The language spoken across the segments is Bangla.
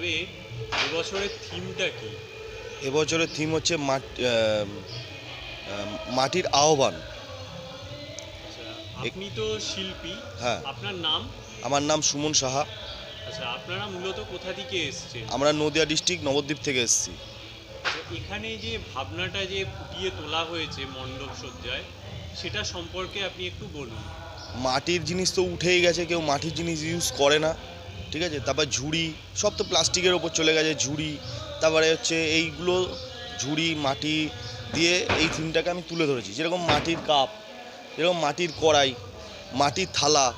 ক্লাবে এবছরের থিমটা কি? এবছরের থিম হচ্ছে মাটির আহ্বান। আচ্ছা, এক- আপনি তো শিল্পী। হ্যাঁ, আপনার নাম? আমার নাম সুমন সাহা। আচ্ছা, আপনারা মূলত কোথা থেকে এসছেন? আমরা নদিয়া ডিস্ট্রিক্ট নবদ্বীপ থেকে এসেছি। আচ্ছা, এখানে যে ভাবনাটা যে ফুটিয়ে তোলা হয়েছে মণ্ডপ সজ্জায়, সেটা সম্পর্কে আপনি একটু বলুন। মাটির জিনিস তো উঠেই গেছে, কেউ মাটির জিনিস ইউজ করে না, ঠিক আছে। তারপর ঝুড়ি, সব তো প্লাস্টিকের ওপর চলে গেছে। ঝুড়ি, তারপরে হচ্ছে এইগুলো ঝুড়ি মাটি দিয়ে এই থিমটাকে আমি তুলে ধরেছি। যেরকম মাটির কাপ, যেরকম মাটির কড়াই, মাটির থালা,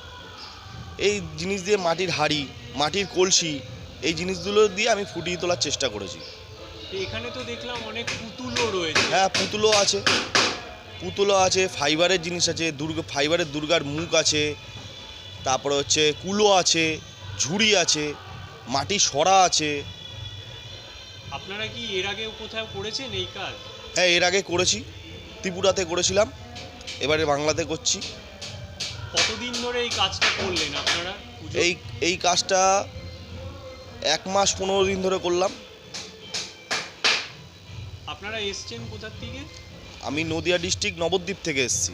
এই জিনিস দিয়ে মাটির হাঁড়ি, মাটির কলসি, এই জিনিসগুলো দিয়ে আমি ফুটিয়ে তোলার চেষ্টা করেছি। তো এখানে তো দেখলাম অনেক পুতুলও রয়েছে। হ্যাঁ, পুতুলও আছে, পুতুলও আছে, ফাইবারের জিনিস আছে, ফাইবারের দুর্গার মুখ আছে, তারপরে হচ্ছে কুলো আছে, ঝুড়ি আছে, মাটির সরা আছে। আপনারা কি এর আগেও কোথাও করেছেন এই কাজ? হ্যাঁ, এর আগে করেছি, ত্রিপুরাতে করেছিলাম, এবারে বাংলাতে করছি। কতদিন ধরে এই কাজটা করলেন আপনারা পুজো? এই কাজটা 1 মাস 15 দিন ধরে করলাম। আপনারা এসছেন কোথার থেকে? আমি নদিয়া ডিস্ট্রিক্ট নবদ্বীপ থেকে এসেছি।